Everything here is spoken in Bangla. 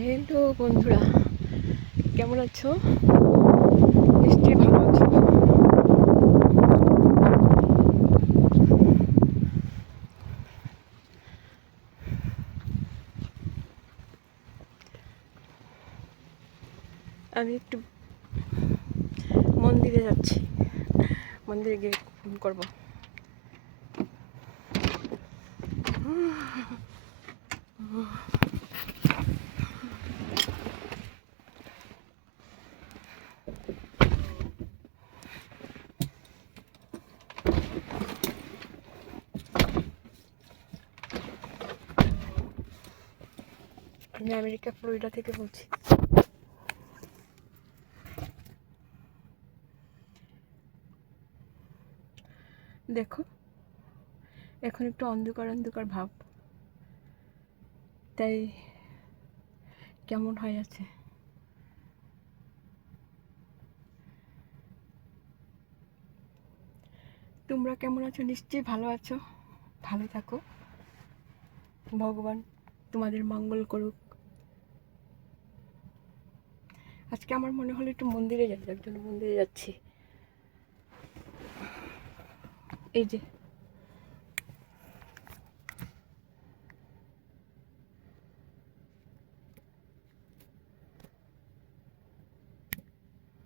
হ্যালো বন্ধুরা, কেমন আছো? নিশ্চয়ই ভালো আছো। আমি একটু মন্দিরে যাচ্ছি, মন্দিরে গিয়ে ফোন করবো। আমি আমেরিকা ফ্লোরিডা থেকে বলছি। দেখো, এখন একটু অন্ধকার অন্ধকার ভাব, তাই কেমন হয়ে আছে। তোমরা কেমন আছো? নিশ্চয়ই ভালো আছো। ভালো থাকো, ভগবান তোমাদের মঙ্গল করুক। আজকে আমার মনে হলো একটু মন্দিরে যাই, একজন মন্দিরে যাচ্ছি। এই যে